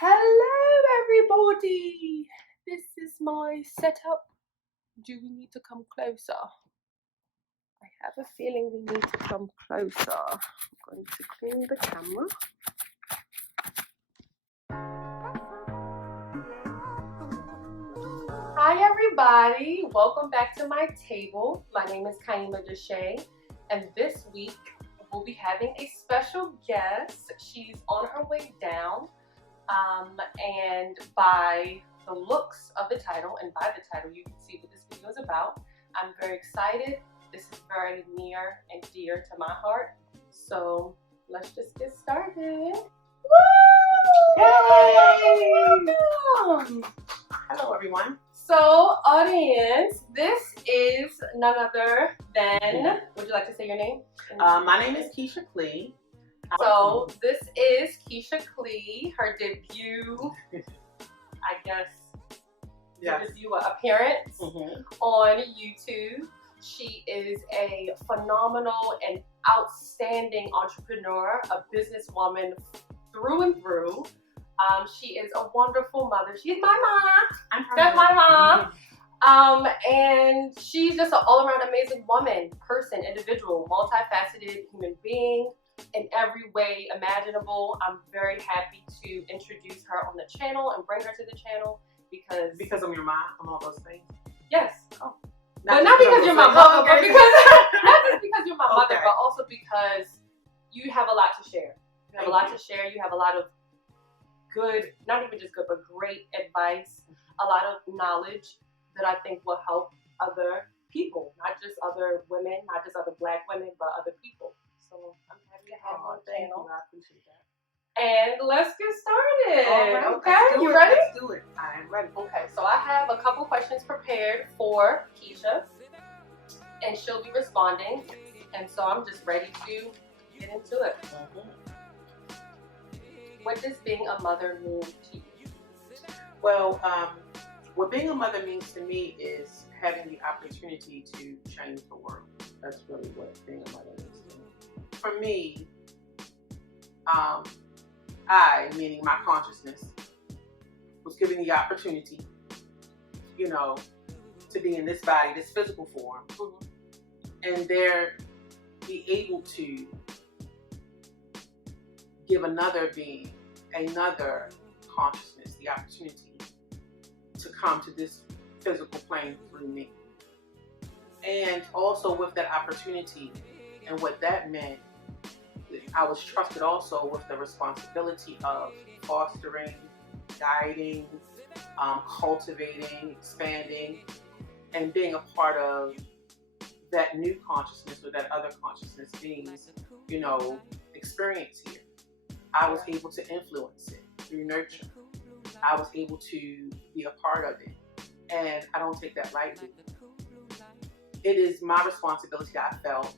Hello, everybody. This is my setup. Do we need to come closer? I have a feeling we need to come closer. I'm going to clean the camera. Hi, everybody. Welcome back to my table. My name is Keisha, and this week we'll be having a special guest. She's on her way down. And by the looks of the title, and by the title, you can see what this video is about. I'm very excited. This is very near and dear to my heart. So let's just get started. Woo! Yay! Welcome! Hello, everyone. So, audience, this is none other than, would you like to say your name? My name is Keisha Clee. So this is Keisha Clee, her debut, I guess, debut appearance on YouTube. She is a phenomenal and outstanding entrepreneur, a businesswoman through and through. She is a wonderful mother. She's my mom. That's my mom. And she's just an all-around amazing woman, person, individual, multifaceted human being. In every way imaginable. I'm very happy to introduce her on the channel and bring her to the channel because I'm your mom, I'm all those things. Yes. Oh. But not because you're my mother, but because not just because you're my mother, but also because you have a lot to share. You have a lot to share. You have a lot of good, not even just good, but great advice, a lot of knowledge that I think will help other people, not just other women, not just other Black women, but other people. So I'm happy to have you on the channel. I appreciate that. And let's get started. Right, okay, you ready? Let's do it. I am ready. Okay, so I have a couple questions prepared for Keisha, and she'll be responding. And so I'm just ready to get into it. What does being a mother mean to you? Well, what being a mother means to me is having the opportunity to change the world. That's really what being a mother means to me. For me, I, meaning my consciousness, was given the opportunity, to be in this body, this physical form, and there be able to give another being, another consciousness, the opportunity to come to this physical plane through me. And also with that opportunity and what that meant, I was trusted also with the responsibility of fostering, guiding, cultivating, expanding, and being a part of that new consciousness or that other consciousness being's, experience here. I was able to influence it through nurture. I was able to be a part of it. And I don't take that lightly. It is my responsibility, I felt,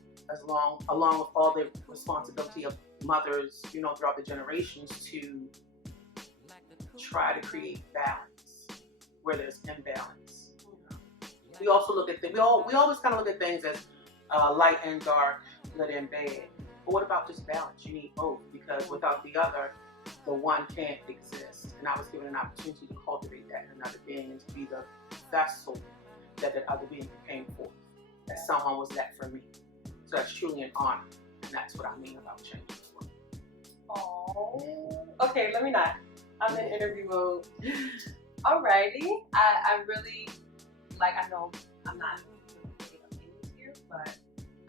along with all the responsibility of mothers, throughout the generations, to try to create balance where there's imbalance. We also look at things. We always kind of look at things as light and dark, good and bad. But what about just balance? You need both, because without the other, the one can't exist. And I was given an opportunity to cultivate that in another being and to be the vessel that other being became for. That someone was that for me. So that's truly an honor, and that's what I mean about changing the world. Oh, okay, let me not. I'm in interview mode. Alrighty, I really, I know I'm not giving opinions here, but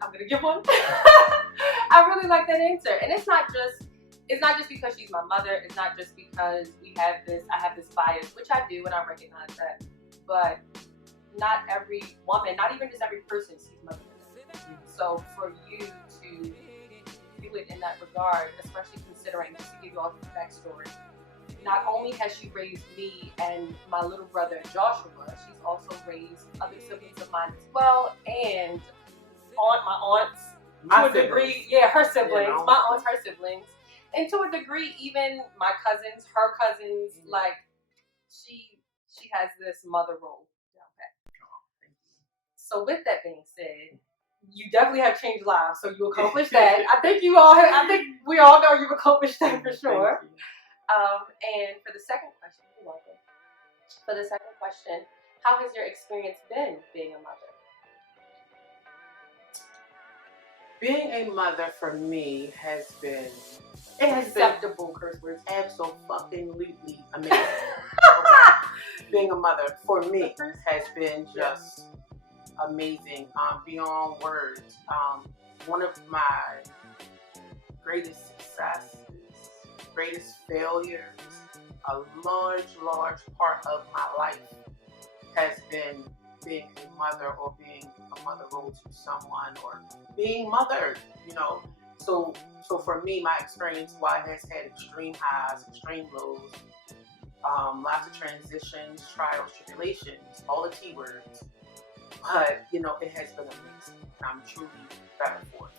I'm gonna give one. I really like that answer, and it's not just because she's my mother. It's not just because I have this bias, which I do, and I recognize that. But not every woman, not even just every person, sees motherhood. So for you to do it in that regard, especially considering, just to give you all the backstory, not only has she raised me and my little brother Joshua, she's also raised other siblings of mine as well, and my aunts, to a degree, her siblings, my aunts, her siblings, and to a degree, even my cousins, her cousins, she has this mother role down pat. So with that being said, you definitely have changed lives, so you accomplished that. I think we all know you've accomplished that for sure. And for the second question, you're welcome. For the second question, how has your experience been being a mother? Being a mother for me has been Acceptable curse words. absolutely amazing. Being a mother for me has been just amazing, beyond words. One of my greatest successes, greatest failures, a large part of my life has been being a mother or being a mother role to someone or being mothered, you know. So for me, my experience, while it has had extreme highs, extreme lows, lots of transitions, trials, tribulations, all the T words, but you know, it has been amazing. I'm truly better for it.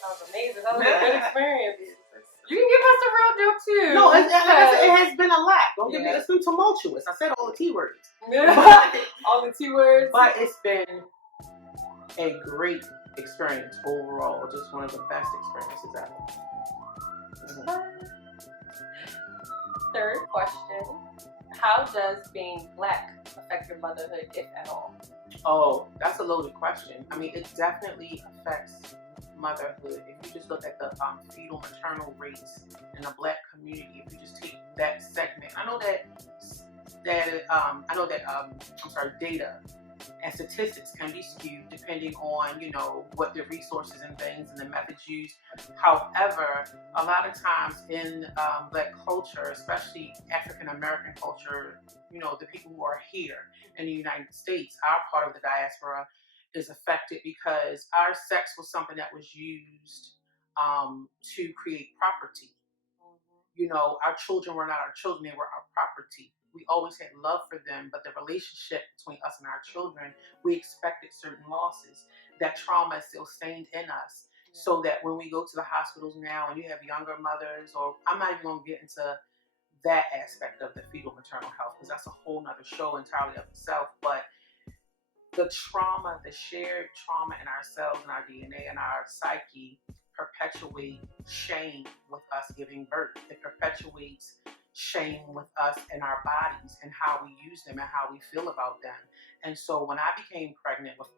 That was amazing. That was a good experience. You can give us a real deal too. No, it has been a lot. Don't get me. It's been tumultuous. I said all the T words. All the T words. But it's been a great experience overall. Just one of the best experiences ever. Mm-hmm. Third question: how does being Black affect your motherhood, if at all? Oh, that's a loaded question. I mean, it definitely affects motherhood. If you just look at the fetal maternal rates in the Black community, if you just take that segment, I know that data and statistics can be skewed depending on, you know, what the resources and things and the methods used. However, a lot of times in Black culture, especially African American culture, you know, the people who are here in the United States, our part of the diaspora, is affected because our sex was something that was used to create property. You know, our children were not our children, they were our property. We always had love for them, but the relationship between us and our children, we expected certain losses. That trauma is still stained in us. So that when we go to the hospitals now and you have younger mothers, or I'm not even going to get into that aspect of the fetal maternal health because that's a whole nother show entirely of itself, but the trauma, the shared trauma in ourselves and our DNA and our psyche perpetuate shame with us giving birth. It perpetuates shame with us and our bodies and how we use them and how we feel about them. And so when I became pregnant with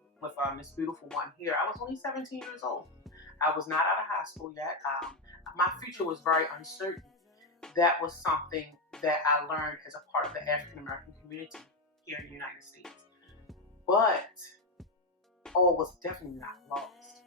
this beautiful one here, I was only 17 years old. I was not out of high school yet. My future was very uncertain. That was something that I learned as a part of the African American community here in the United States. But all was definitely not lost.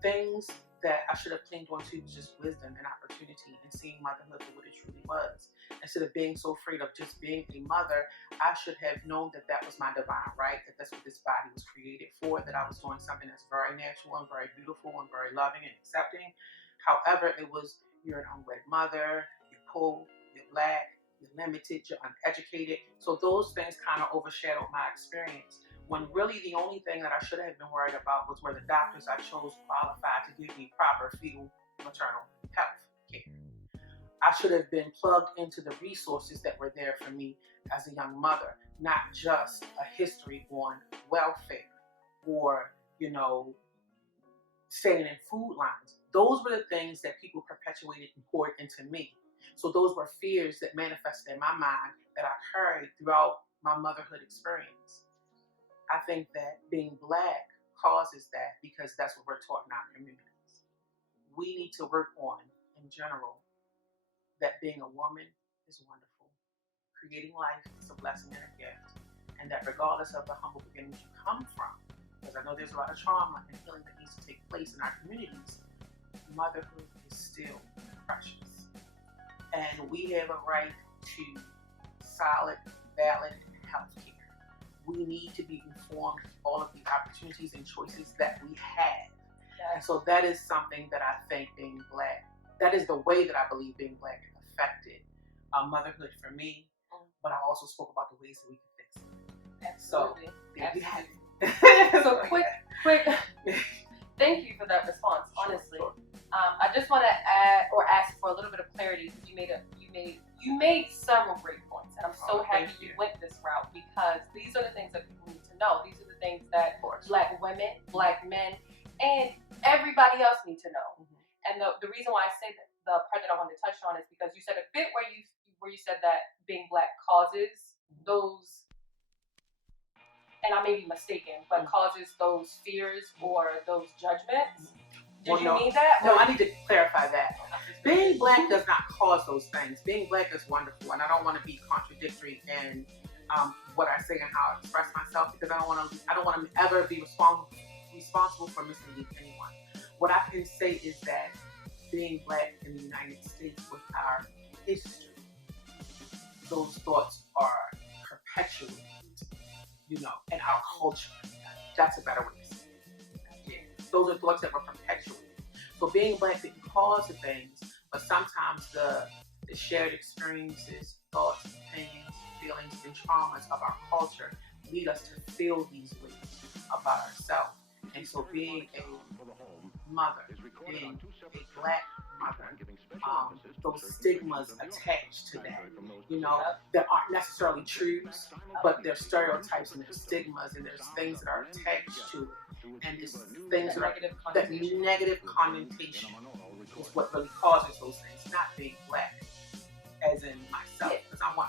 Things that I should have clinged on to was just wisdom and opportunity and seeing motherhood for what it truly was. Instead of being so afraid of just being a mother, I should have known that that was my divine right, that that's what this body was created for, that I was doing something that's very natural and very beautiful and very loving and accepting. However, it was, you're an unwed mother, you're poor, you're Black, you're limited, you're uneducated. So those things kind of overshadowed my experience. When really the only thing that I should have been worried about was were the doctors I chose qualified to give me proper fetal maternal health care. I should have been plugged into the resources that were there for me as a young mother, not just a history on welfare or, you know, staying in food lines. Those were the things that people perpetuated and poured into me. So those were fears that manifested in my mind that I carried throughout my motherhood experience. I think that being Black causes that because that's what we're taught in our communities. We need to work on, in general, that being a woman is wonderful. Creating life is a blessing and a gift. And that regardless of the humble beginnings you come from, because I know there's a lot of trauma and healing that needs to take place in our communities, motherhood is still precious. And we have a right to solid, valid health care. We need to be informed of all of the opportunities and choices that we have. Yes. And so that is something that I think being Black, that is the way that I believe being Black affected motherhood for me, but I also spoke about the ways that we can fix it. Absolutely. So there you have it. So quick, thank you for that response, honestly. Sure. I just want to ask for a little bit of clarity. You made several great points, and I'm so happy you went this route because these are the things that people need to know. These are the things that Black women, Black men, and everybody else need to know. Mm-hmm. And the reason why I say that the part that I wanted to touch on is because you said a bit where you said that being Black causes those, and I may be mistaken, but causes those fears or those judgments. Did you mean that? No, I need to clarify that. Being Black does not cause those things. Being Black is wonderful, and I don't want to be contradictory in what I say and how I express myself, because I don't want to ever be responsible for misleading anyone. What I can say is that being Black in the United States, with our history, those thoughts are perpetuated, in our culture. That's a better way to say it. Those are thoughts that were perpetuated. So being Black didn't cause the things, but sometimes the shared experiences, thoughts, opinions, feelings, and traumas of our culture lead us to feel these ways about ourselves. And so being a mother, being a Black mother, those stigmas attached to that, that aren't necessarily truths, but there's stereotypes and there's stigmas and there's things that are attached to it. And it's things that negative connotation is what really causes those things, not being Black, as in myself, because I'm one.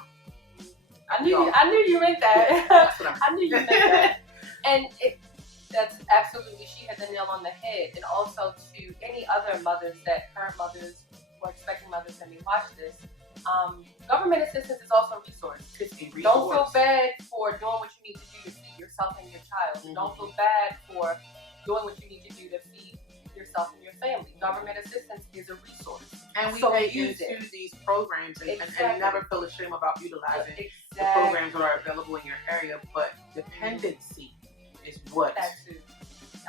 I knew you meant that. I knew you meant that. And that's absolutely, she hit the nail on the head. And also to any other mothers, current mothers or expecting mothers that may watch this, government assistance is also a resource. Don't feel bad for doing what you need to do to feed yourself and your child. Mm-hmm. Don't feel bad for doing what you need to do to feed yourself and your family. Government assistance is a resource. And we pay into these programs and never feel ashamed about utilizing the programs that are available in your area, but dependency is what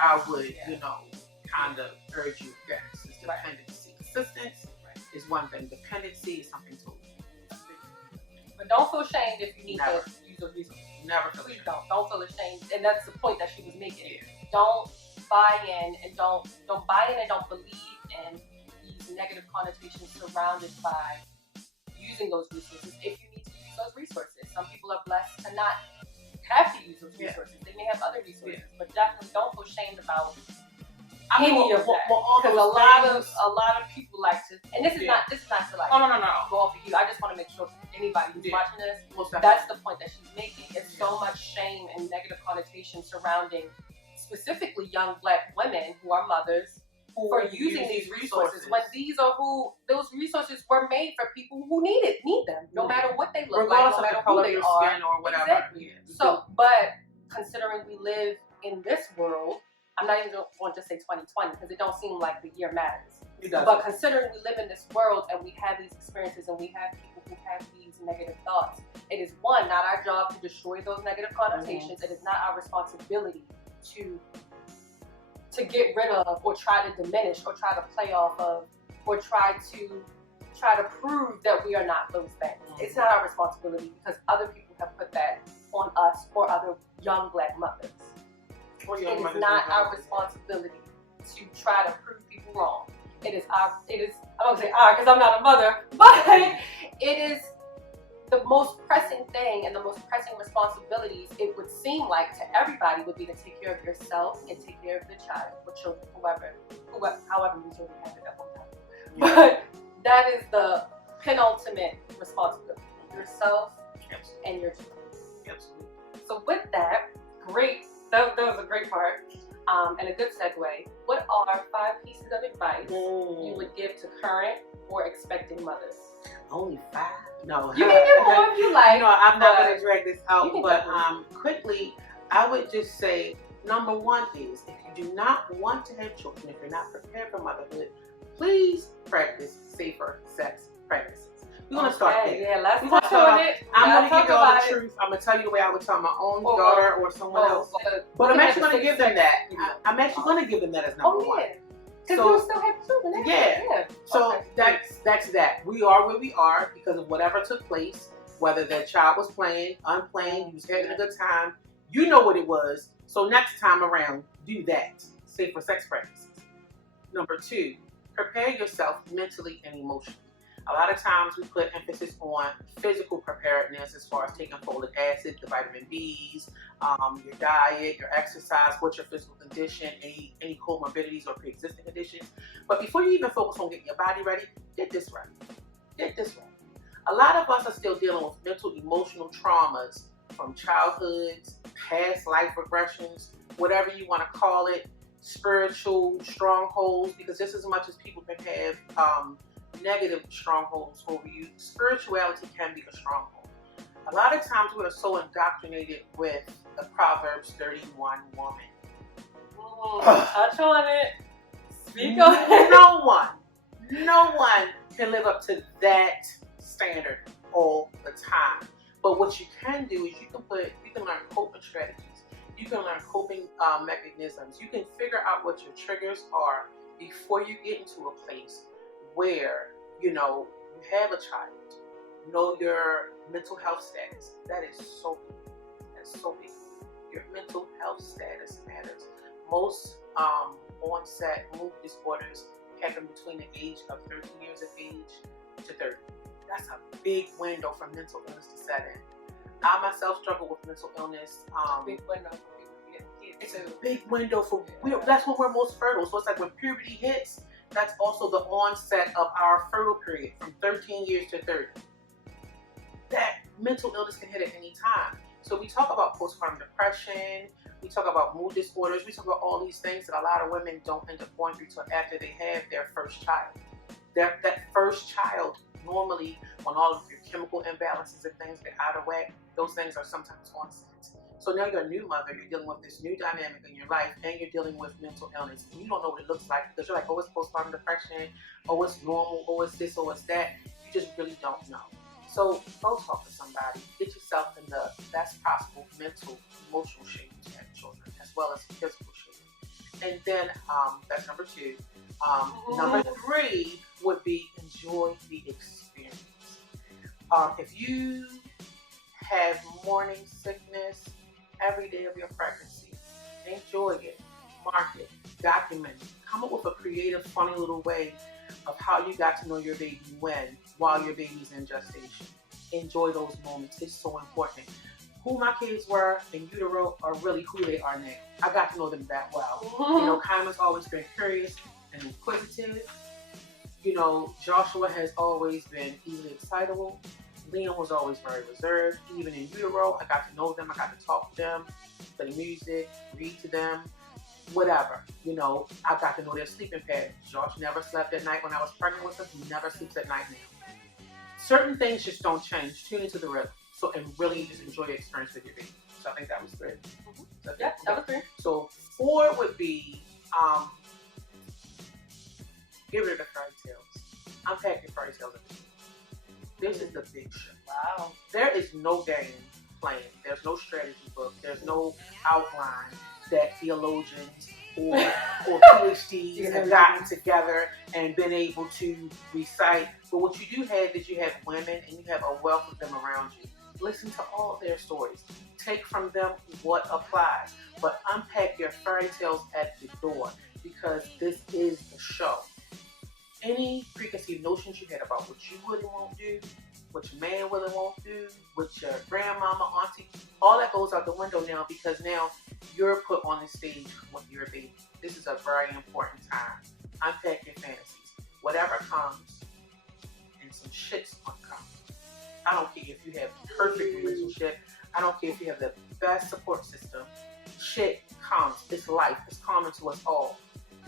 I would, kind of urge you against. Is dependency. Assistance is one thing. Dependency is something totally different. But don't feel ashamed if you need to use those resources. Never feel ashamed. Don't feel ashamed, and that's the point that she was making. Yeah. Don't buy in and don't believe in these negative connotations surrounded by using those resources. If you need to use those resources, some people are blessed to not have to use those resources. They may have other resources, but definitely don't feel ashamed about any of that. Because a lot of people like to, and this is not to like go off of you. I just want to make sure anybody who's watching this, that's the point that she's making. It's so much shame and negative connotation surrounding specifically young Black women who are mothers for using these resources when those resources were made for people who need them, no matter what they look like, no matter who they are, or whatever. Exactly. So, but considering we live in this world, I'm not even going to say 2020 because it don't seem like the year matters. But considering we live in this world and we have these experiences and we have people who have these negative thoughts, it is not our job to destroy those negative connotations. Mm-hmm. It is not our responsibility to get rid of or try to diminish or try to play off of or try to prove that we are not those things. Mm-hmm. It's not our responsibility because other people have put that on us or other young Black mothers. It is not our responsibility to try to prove people wrong. I don't say our because I'm not a mother, but it is the most pressing thing and the most pressing responsibilities, it would seem like to everybody, would be to take care of yourself and take care of the child or children, however many children have it at one time. But that is the penultimate responsibility. Yourself and your children. Absolutely. So with that, great. That was a great part. And a good segue. What are 5 pieces of advice you would give to current or expecting mothers? Only 5? No. You can give more if you like. No, I'm not going to drag this out. But quickly, I would just say, number 1 is, if you do not want to have children, if you're not prepared for motherhood, please practice safer sex practices. We're going to start there. Yeah, let's touch on it. I'm going to give you all the truth. I'm going to tell you the way I would tell my own daughter or someone else. But I'm actually going to give them that. I'm actually going to give them that as number 1. Because you still have children. Yeah. So that's that. We are where we are because of whatever took place, whether the child was playing, unplaying, you was having a good time. You know what it was. So next time around, do that. Safer sex practices. Number 2, prepare yourself mentally and emotionally. A lot of times we put emphasis on physical preparedness as far as taking folic acid, the vitamin Bs, your diet, your exercise, what's your physical condition, any comorbidities or pre-existing conditions. But before you even focus on getting your body ready, get this right. Get this right. A lot of us are still dealing with mental, emotional traumas from childhoods, past life regressions, whatever you want to call it, spiritual strongholds, because just as much as people can have negative strongholds over you, spirituality can be a stronghold. A lot of times we are so indoctrinated with the Proverbs 31 woman. Touch on it. Speak on it. No one can live up to that standard all the time. But what you can do is you can learn coping strategies. You can learn coping mechanisms. You can figure out what your triggers are before you get into a place where, you have a child. Know your mental health status. That is so big. That's so big. Your mental health status matters. Most onset mood disorders happen between the age of 13 years of age to 30. That's a big window for mental illness to set in. I myself struggle with mental illness. Big window. It's a big window for, that's when we're most fertile. So it's like when puberty hits, that's also the onset of our fertile period from 13 years to 30. That mental illness can hit at any time. So we talk about postpartum depression, we talk about mood disorders, we talk about all these things that a lot of women don't end up going through till after they have their first child. That first child, normally when all of your chemical imbalances and things get out of whack, those things are sometimes onset. So now you're a new mother, you're dealing with this new dynamic in your life, and you're dealing with mental illness. And you don't know what it looks like because you're like, oh, it's postpartum depression, oh, it's normal, oh, it's this, oh, it's that. You just really don't know. So go talk to somebody. Get yourself in the best possible mental, emotional shape to have children, as well as physical shape. And then that's number 2. Number 3 would be enjoy the experience. If you have morning sickness every day of your pregnancy, enjoy it, mark it, document it, come up with a creative, funny little way of how you got to know your baby while your baby's in gestation. Enjoy those moments. It's so important. Who my kids were in utero are really who they are now. I got to know them that well. Kyma's always been curious and inquisitive. Joshua has always been easily excitable. Liam was always very reserved. Even in utero, I got to know them. I got to talk to them, play music, read to them, whatever. I got to know their sleeping patterns. Josh never slept at night when I was pregnant with him. He never sleeps at night now. Certain things just don't change. Tune into the rhythm. And really just enjoy the experience with your baby. So I think that was 3. So, yeah, that was 3. So 4 would be get rid of the fairy tales. Unpack your fairy tales. This is the big shit. Wow. There is no game plan. There's no strategy book. There's no outline that theologians or PhDs have gotten together and been able to recite. But what you do have is you have women and you have a wealth of them around you. Listen to all their stories. Take from them what applies. But unpack your fairy tales at the door, because this is the show. Any preconceived notions you had about what you would and won't do, what your man will and won't do, what your grandmama, auntie, all that goes out the window now, because now you're put on the stage with your baby. This is a very important time. Unpack your fantasies. Whatever comes, and some shit's gonna come. I don't care if you have a perfect relationship. I don't care if you have the best support system. Shit comes. It's life. It's common to us all.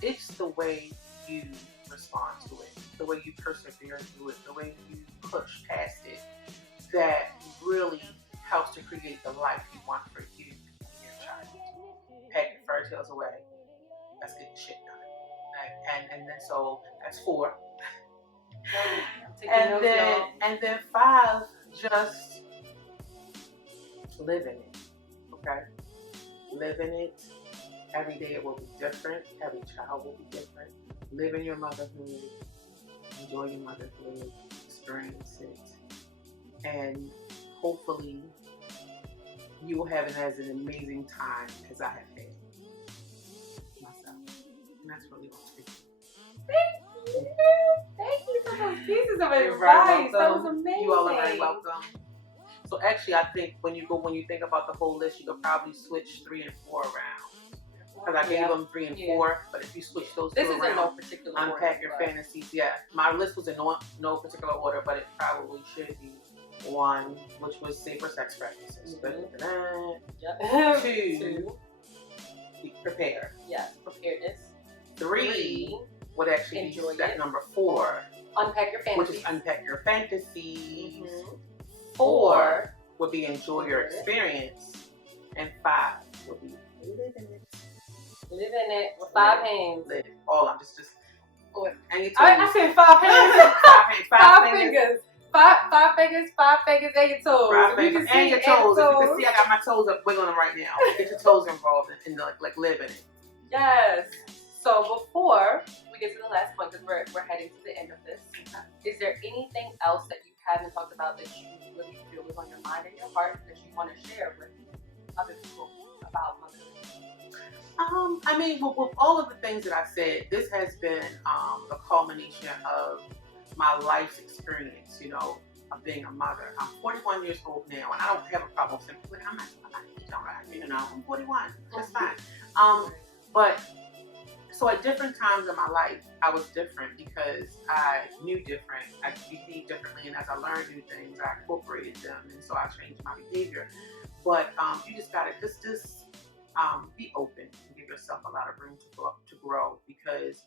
It's the way you respond to it, the way you persevere through it, the way you push past it, that really helps to create the life you want for you and your child. Pack your fairy tales away. Let's get the shit done. And then so that's 4. And then 5, just live in it. Okay? Live in it. Every day it will be different. Every child will be different. Live in your motherhood. Enjoy your motherhood. Experience it. And hopefully you will have it as an amazing time as I have had myself. And that's really all. Thank you. Thank you for those pieces of You're very advice. That was welcome. amazing. You all are very welcome. So actually, I think when you think about the whole list, you could probably switch 3 and 4 around. Because I gave them 3 and 4, but if you switch those two this is around, in no particular order. Unpack your fantasies. Yeah, my list was in no particular order, but it probably should be 1, which was safer sex practices. Yep. 2, be prepared. Yes, preparedness. 3 would actually be step number 4. Unpack your fantasies. Which is unpack your fantasies. 4 would be enjoy your experience. And 5 would be live in it. Live in it with 5 hands. Live. All I'm just. I said 5 hands. 5 fingers. 5 fingers, 5 fingers, and your toes. 5 fingers and your toes. If you can see, I got my toes up wiggling them right now. Get your toes involved in like living it. Yes. So before we get to the last point, because we're heading to the end of this, is there anything else that you haven't talked about that you really feel is on your mind and your heart that you want to share with other people about motherhood? I mean, with all of the things that I said, this has been the culmination of my life's experience, of being a mother. I'm 41 years old now, and I don't have a problem saying, I'm not I'm 41. That's fine. But so at different times in my life, I was different because I knew different. I behaved differently, and as I learned new things, I incorporated them, and so I changed my behavior. But you just gotta be open and give yourself a lot of room to grow, because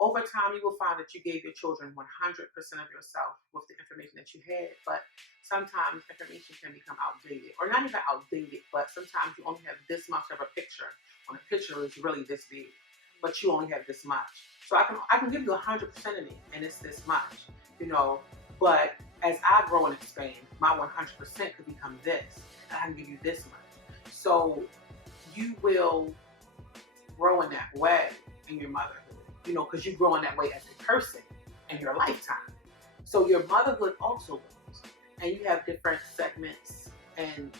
over time you will find that you gave your children 100% of yourself with the information that you had, but sometimes information can become outdated, or not even outdated, but sometimes you only have this much of a picture when a picture is really this big, but you only have this much. So I can give you 100% of me, and it's this much, but as I grow and expand, my 100% could become this, and I can give you this much. So you will grow in that way in your motherhood, because you grow in that way as a person in your lifetime. So your motherhood also grows, and you have different segments and,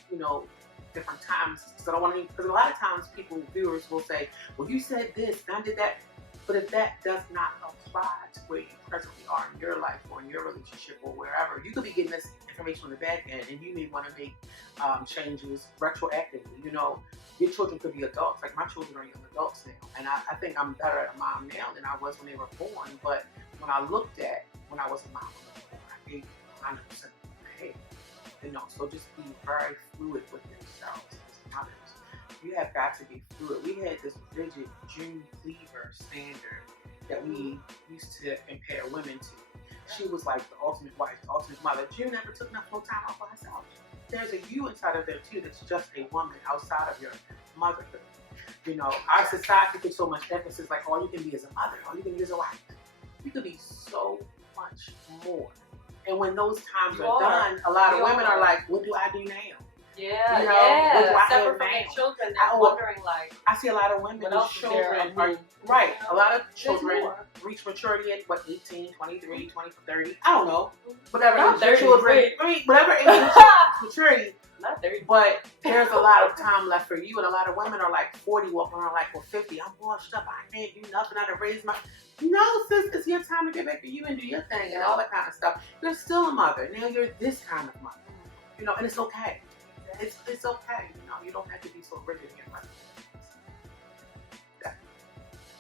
different times. So because a lot of times viewers will say, well, you said this and I did that. But if that does not apply to where you presently are in your life or in your relationship or wherever, you could be getting this information on the back end, and you may want to make changes retroactively. Your children could be adults. Like my children are young adults now, and I think I'm better at a mom now than I was when they were born. But when I looked at when I was a mom, I gave 100% of my head. So just be very fluid with yourselves as mothers. You have got to be fluid. We had this rigid June Cleaver standard that we used to compare women to. She was like the ultimate wife, the ultimate mother. June never took no time off for herself. There's a you inside of there too that's just a woman outside of your motherhood. Our society puts so much emphasis, like all you can be is a mother, all you can be is a wife. You could be so much more. And when those times are done, a lot of women are like, what do I do now? Yeah, what do I separate have from their now? children, they're wondering like, I see a lot of women whose children are, right, a lot of children reach maturity at 18, 23, 20, 30, I don't know, whatever age your children, whatever age your maturity, not 30. But there's a lot of time left for you, and a lot of women are like 40 walking around like, well, 50, I'm washed up, I can't do nothing, I done raised my, no sis, it's your time to get back to you and do your thing and all that kind of stuff. You're still a mother, now you're this kind of mother, and it's okay. It's okay, you don't have to be so rigid in your mother.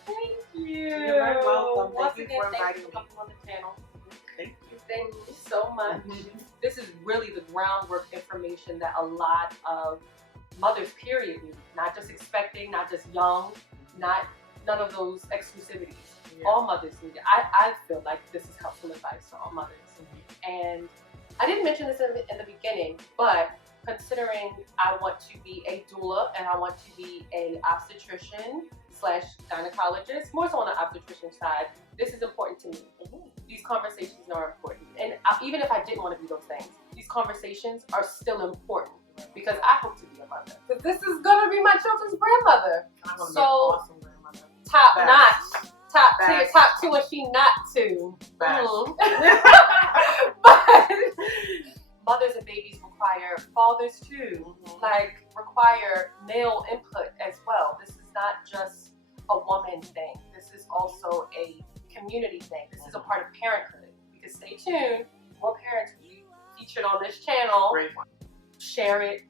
Thank you. You're very welcome. Once again, thank you for coming on the channel. Thank you. Thank you so much. This is really the groundwork information that a lot of mothers, period, need. Not just expecting, not just young, none of those exclusivities. Yeah. All mothers need it. I feel like this is helpful advice to all mothers. And I didn't mention this in the beginning, but considering I want to be a doula and I want to be a obstetrician / gynecologist, more so on the obstetrician side, this is important to me. These conversations are important. And even if I didn't want to do those things, these conversations are still important because I hope to be a mother. Because this is going to be my children's grandmother. I'm going to be an awesome grandmother. Top notch. Top tier, top 2, and she not 2. But mothers and babies require fathers too, require male input as well. This is not just a woman thing. This is also a community thing. This is a part of parenthood. Because stay tuned, more parents will be featured on this channel. Great one. Share it.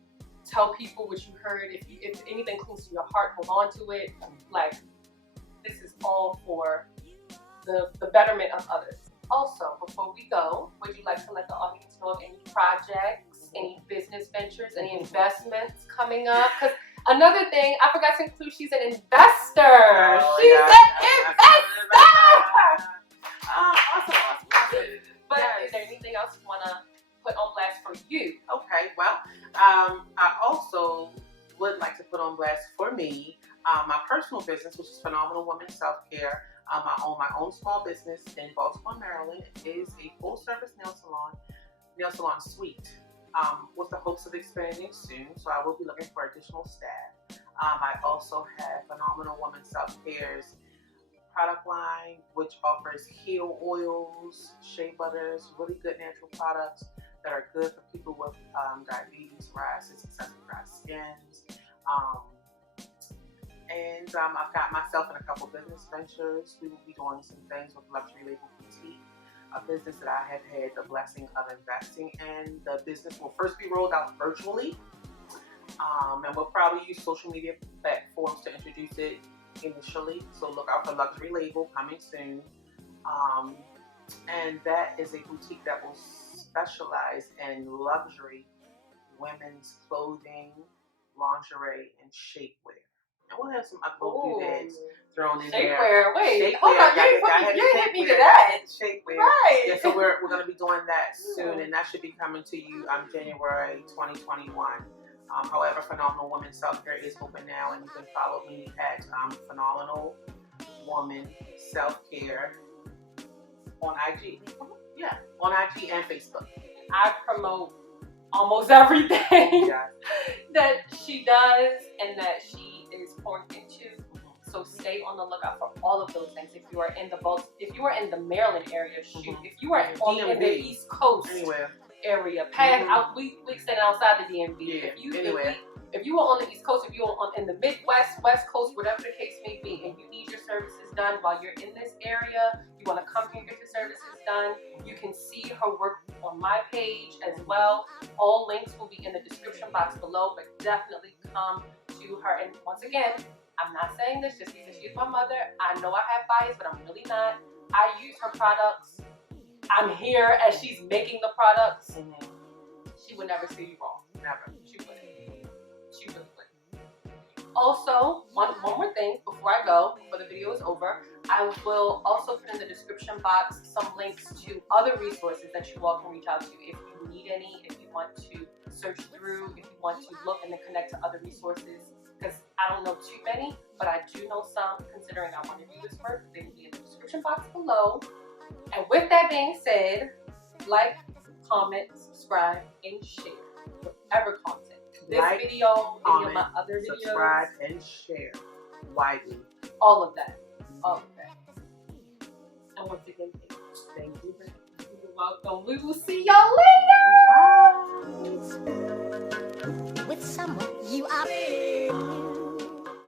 Tell people what you heard. If anything close to your heart, hold on to it. Like, this is all for the betterment of others. Also, before we go, would you like to let the audience know of any projects, any business ventures, any investments coming up? Because another thing, I forgot to include, she's an investor. Oh, She's an investor! Awesome. But is there anything else you want to put on blast for you? Okay, well, I also would like to put on blast for me my personal business, which is Phenomenal Women Self-Care. I own my own small business in Baltimore, Maryland. It is a full-service nail salon suite, with the hopes of expanding soon. So I will be looking for additional staff. I also have Phenomenal Women Self-Care's product line, which offers heel oils, shea butters, really good natural products that are good for people with diabetes, psoriasis, excessive dry skins. And I've got myself in a couple business ventures. We will be doing some things with Luxury Label Boutique, a business that I have had the blessing of investing in. The business will first be rolled out virtually, and we'll probably use social media platforms to introduce it initially. So look out for Luxury Label coming soon. And that is a boutique that will specialize in luxury women's clothing, lingerie, and shapewear. And we'll have some upload doodads thrown in there. Shapewear, wait. Shapewear. Hold on, you hit me to that. Shapewear. Right. Yeah, so we're going to be doing that soon, and that should be coming to you January 2021. However, Phenomenal Women Self-Care is open now, and you can follow me at Phenomenal Woman Self-Care on IG. Yeah, on IG and Facebook. I promote almost everything that she does and that she is pouring into. So stay on the lookout for all of those things. If you are in the Maryland area, shoot. If you are in the East Coast area, we extend outside the DMV. Yeah, if you are on the East Coast, if you are in the Midwest, West Coast, whatever the case may be, and you need your services done while you're in this area, you want to come here and get your services done, you can see her work on my page as well. All links will be in the description box below, but definitely come to her. And once again, I'm not saying this just because she's my mother. I know I have bias, but I'm really not. I use her products. I'm here as she's making the products. She would never say you wrong. Never. She wouldn't. She really wouldn't. Also, one more thing before I go, before the video is over, I will also put in the description box some links to other resources that you all can reach out to if you need any, if you want to search through, if you want to look and then connect to other resources. Because I don't know too many, but I do know some, considering I want to do this work. They will be in the description box below. And with that being said, like, comment, subscribe, and share whatever content. This video, any of my other videos. Subscribe and share widely. All of that. And once again, thank you. Thank you. You're welcome. We will see y'all later.